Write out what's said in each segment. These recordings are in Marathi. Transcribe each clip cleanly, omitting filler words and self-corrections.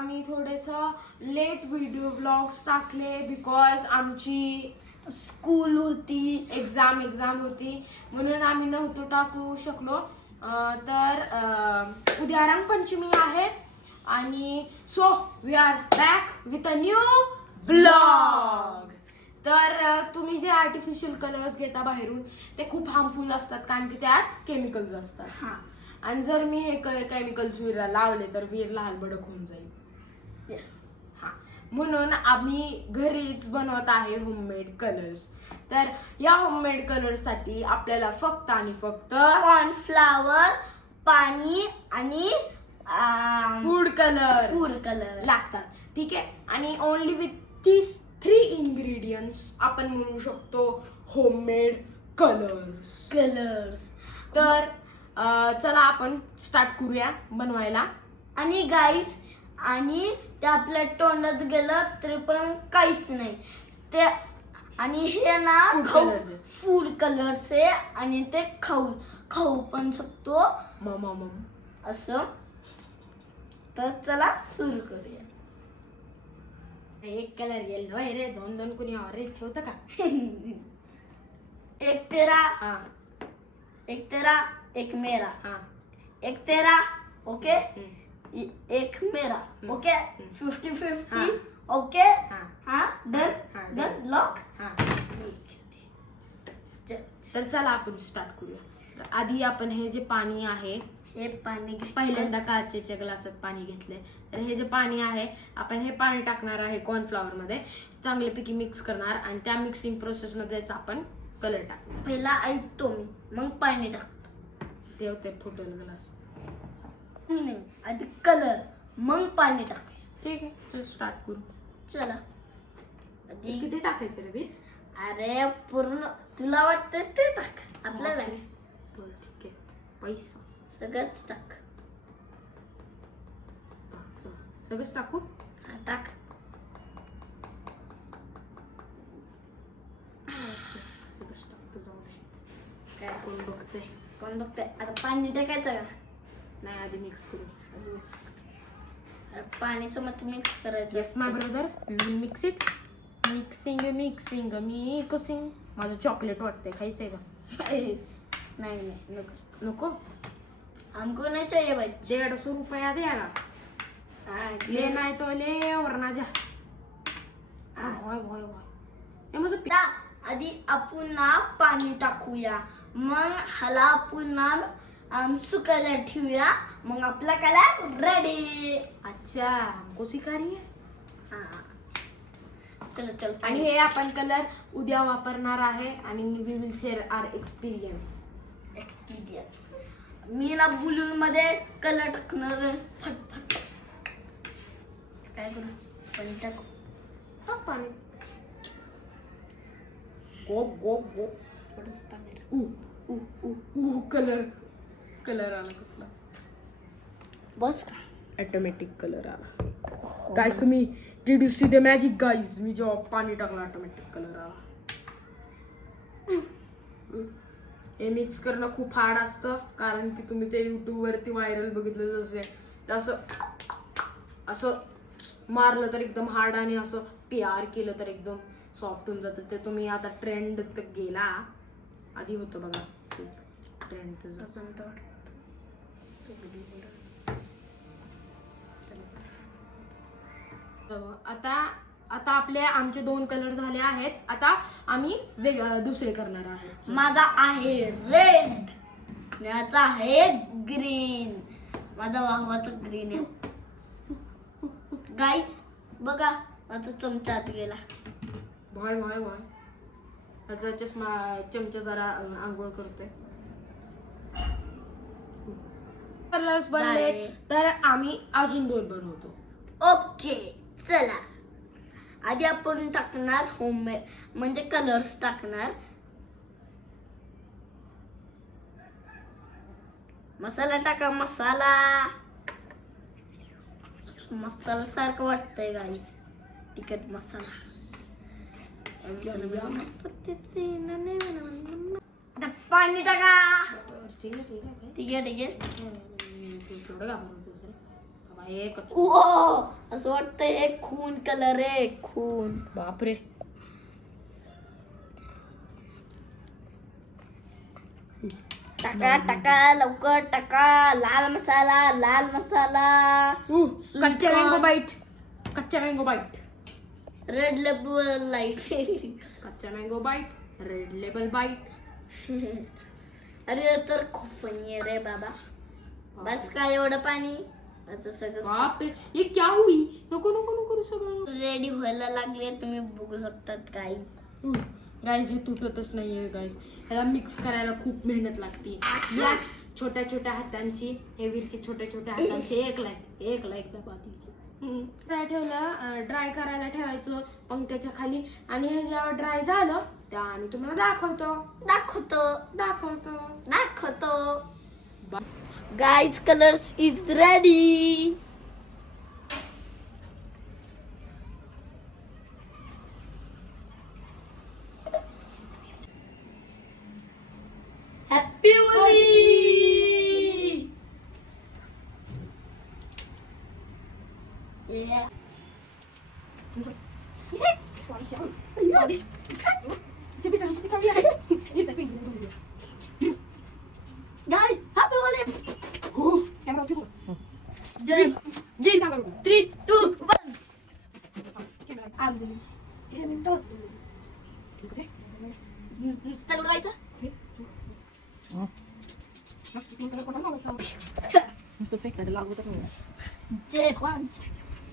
आम्ही थोडेस लेट व्हिडिओ व्लॉग्स टाकले बिकॉज आमची स्कूल होती, एक्झाम होती म्हणून आम्ही नव्हतो टाकू शकलो. तर उद्या रंगपंचमी आहे आणि so we are back with a new vlog. तर तुम्ही जे आर्टिफिशियल कलर्स घेता बाहेरून ते खूप हार्मफुल असतात कारण की त्यात केमिकल्स असतात. हा, आणि जर मी हे केमिकल्स वीरला लावले तर वीर लहान बडक होऊन जाईल. येस. हा, म्हणून आम्ही घरीच बनवत आहे होममेड कलर्स. तर या होममेड कलर्स साठी आपल्याला फक्त आणि फक्त कॉर्नफ्लावर, पाणी आणि फूड फूड कलर कलर लागतात. ठीक आहे. आणि ओनली विथ these 3 ingredients आपण म्हणू शकतो होममेड कलर्स. तर चला आपण स्टार्ट करूया बनवायला. आणि गाईस, आणि ते आपल्या तोंडात गेलं तरी पण काहीच नाही ते. आणि हे ना फूड कलर्स आहे आणि ते खाऊ पण शकतो मम असं. तर चला सुरू करूया. एक कलर येलो आहे रे, दोन कोणी ऑरेंज ठेवतं का? एक तेरा, हा एक तेरा, एक मेरा, हा एक तेरा, ओके, एक मेरा, ओके, 50-50, ओके. हा हा, डन. हा, डन, लॉक. हा. तर चला आपण स्टार्ट करूया. आधी आपण हे जे पाणी आहे, हे पाणी पहिल्यांदा काचेच्या ग्लासात पाणी घेतले. तर हे जे पाणी आहे आपण हे पाणी टाकणार आहे कॉर्नफ्लॉवर मध्ये, चांगल्यापैकी मिक्स करणार आणि त्या मिक्सिंग प्रोसेस मध्येच आपण कलर टाकणार. पहिला ऐकतो मी, मग पाणी टाकतो. ते होते फुटल ग्लास. नाही, आधी कलर मग पाणी टाकूया. ठीक आहे, चल स्टार्ट करू. चला. आधी किती टाकायचं रे? अरे पूर्ण तुला वाटतं ते टाक, आपल्याला बरं ठीक आहे. पैसा सगळंच टाक. सगळंच टाकू. हा, टाक. सगळंच टाकतो, जाऊ दे. काय कोण बघते? कोण बघतंय? आता पाणी टाकायचं का? नाही, आधी मिक्स करू. आधी mix कर. अरे पाणी सोबत मिक्स करायचं. Yes my brother, we will mix it. Mixing माझं चॉकलेट वाटतंय, खायचंय का? नाही नको नको. हमको नहीं चाहिए भाई. 150 रुपया द्याला. हाँ, ले नाही तो ले वरना जा. होय. हे माझं आता आधी आपण ना पाणी टाकूया, मग ह्याला आपण ना सुकायला ठेवूया, मग आपला कलर रेडी. अच्छा, हमको सिखा रही है. चल. आणि हे आपण कलर उद्या वापरणार आहे आणि we will share our experience. मी ना बुलून मध्ये कलर टाकणार आहे. फटफट काय करू? पाणी टाकू. टाक पाणी. गो थोडंसं पाणी टाकू. कलर आला कसला. बस का? ऑटोमॅटिक कलर आला. गाइस, तुम्ही did you see the magic guys? मी जेव्हा पाणी टाकलं ऑटोमॅटिक कलर आला. हे मिक्स करणं खूप हार्ड असतं कारण की तुम्ही ते YouTube वरती व्हायरल बघितलं जसे, असं मारलं तर एकदम हार्ड आणि असं PR केलं तर एकदम सॉफ्ट होऊन जातं. ते तुम्ही आता ट्रेंड गेला. आधी होतं बघा ट्रेंड. आता आमचे 2 कलर झाले आहेत. आता आम्ही दुसरे करणार आहोत. माझा आहे रेड, याचा आहे ग्रीन. माझा वाहवाचा ग्रीन आहे. गाईस बघा, माझा चमचा आत गेला. भाय त्याचा चमचा जरा आंघोळ करतोय. कलर्स बनले तर आम्ही अजून 2 बनवतो. ओके, चला. आधी आपण टाकणार होममेड म्हणजे कलर्स टाकणार. मसाला टाका. मसाला सारखं वाटतंय गाईस, तिखट मसाला. आता पाणी टाका. ठीक आहे. ठीक आहे. थोडं घाबरतो बाबा एकच. असं वाटतं हे खून कलर आहे, खून. बापरे. टाका टाका लवकर टाका, लाल मसाला, लाल मसाला. कच्चा मँगो बाईट, कच्चा mango bite, red label light. कच्चा mango bite, red label bite. अरे तर खूप फनी आहे रे बाबा. बस काय एवढं पाणी, आता सगळं बापरे, ये क्या हुई. नको नको नको करू सगळं. रेडी व्हायला लागले, तुम्ही बघू शकतात गाईज. गाईज हे तुटतच नाहीये गाईज. ह्याला मिक्स करायला खूप मेहनत लागते. याच छोट्या छोट्या हातांची, हे वीरची छोट्या छोट्या हातांची एक लाईक दाबा तिची. ड्राय ठेवलं, ड्राय करायला ठेवायचं पंख्याच्या खाली. आणि हे जेव्हा ड्राय झालं तेव्हा आम्ही तुम्हाला दाखवतो. Guys colours is ready. Happy Holy. Guys, happy Holi! Jin, 3, 2, 1. चालू करायचं. जय भवान,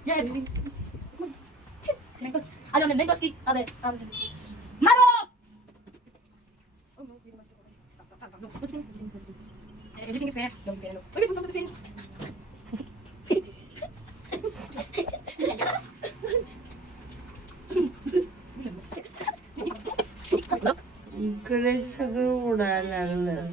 जय की अबे मारो. Everything is fair. Don't fair. इकडे सगळं उडायला लागलं.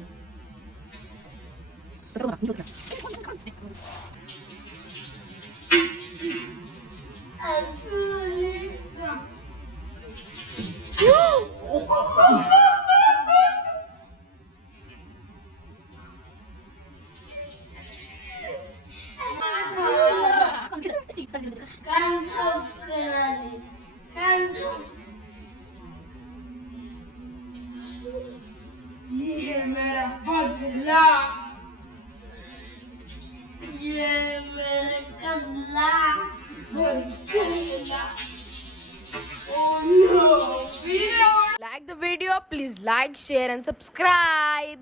ये मेरा बदला. ये मेरे kadala. Like the video, please like, share and subscribe.